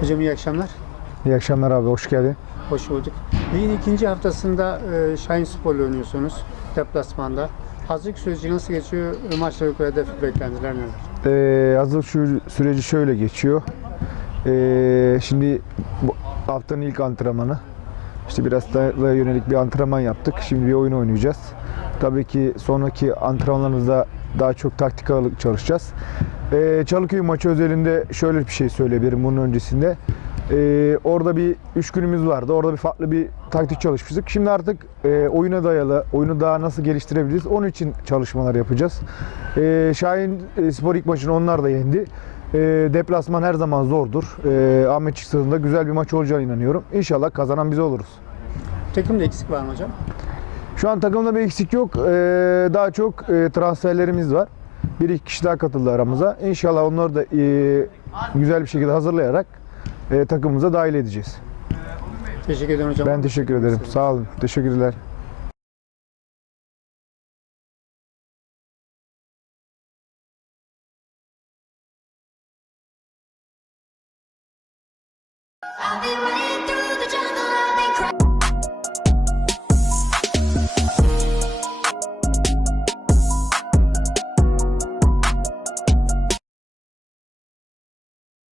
Hocam iyi akşamlar. İyi akşamlar abi, hoş geldin. Hoş bulduk. Ligin ikinci haftasında e, Şahin Spor'la oynuyorsunuz deplasmanda. Hazırlık süreci nasıl geçiyor? Maçla yukarı hedef beklentiler neler? Ee, hazırlık sü- süreci şöyle geçiyor. Ee, şimdi bu haftanın ilk antrenmanı. İşte biraz da yönelik bir antrenman yaptık. Şimdi bir oyun oynayacağız. Tabii ki sonraki antrenmanlarımızda daha çok taktik ağırlık çalışacağız. Ee, Çalıköy maçı özelinde şöyle bir şey söyleyebilirim bunun öncesinde. Ee, orada bir üç günümüz vardı. Orada bir farklı bir taktik çalışmıştık. Şimdi artık e, oyuna dayalı, oyunu daha nasıl geliştirebiliriz onun için çalışmalar yapacağız. Ee, Şahin e, Spor ilk maçını onlar da yendi. Ee, deplasman her zaman zordur. Ee, Ahmet Çıksız'ın da güzel bir maç olacağına inanıyorum. İnşallah kazanan biz oluruz. Takımda eksik var mı hocam? Şu an takımda bir eksik yok. Ee, daha çok e, transferlerimiz var. Bir iki kişi daha katıldı aramıza. İnşallah onları da e, güzel bir şekilde hazırlayarak e, takımımıza dahil edeceğiz. Teşekkür ederim hocam. Ben teşekkür ederim. Sağ olun. Teşekkürler. I'll be waiting.